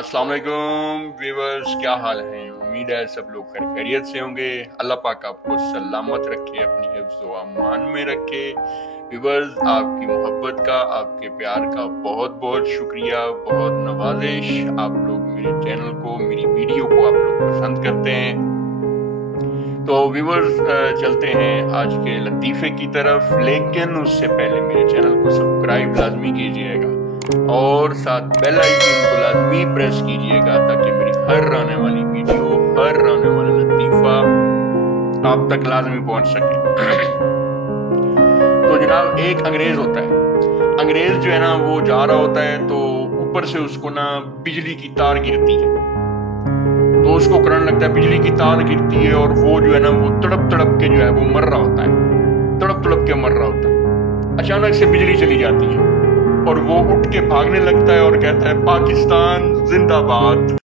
अस्सलाम वालेकुम व्यूअर्स, क्या हाल है। उम्मीद है सब लोग खैर खैरियत से होंगे। अल्लाह पाक आपको सलामत रखे, अपनी हिफ्ज़ व अमान में रखे। व्यूअर्स, आपकी मोहब्बत का, आपके प्यार का बहुत बहुत शुक्रिया, बहुत नवाजिश। आप लोग मेरे चैनल को, मेरी वीडियो को आप लोग पसंद करते हैं। तो व्यूअर्स, चलते हैं आज के लतीफ़े की तरफ, लेकिन उससे पहले मेरे चैनल को सब्सक्राइब लाजमी कीजिएगा और साथ बेल आइकन को लाजमी प्रेस कीजिएगा ताकि मेरी हर आने वाली वीडियो, हर आने वाला लतीफ़ा आप तक लाजमी पहुंच सके। तो जनाब, एक अंग्रेज होता है। अंग्रेज जो है ना, वो जा रहा होता है तो ऊपर से उसको ना बिजली की तार गिरती है। तो उसको करंट लगता है, बिजली की तार गिरती है और वो जो है ना, वो तड़प तड़प के जो है वो मर रहा होता है, तड़प तड़प के मर रहा होता है। अचानक से बिजली चली जाती है और वो उठ के भागने लगता है और कहता है, पाकिस्तान जिंदाबाद।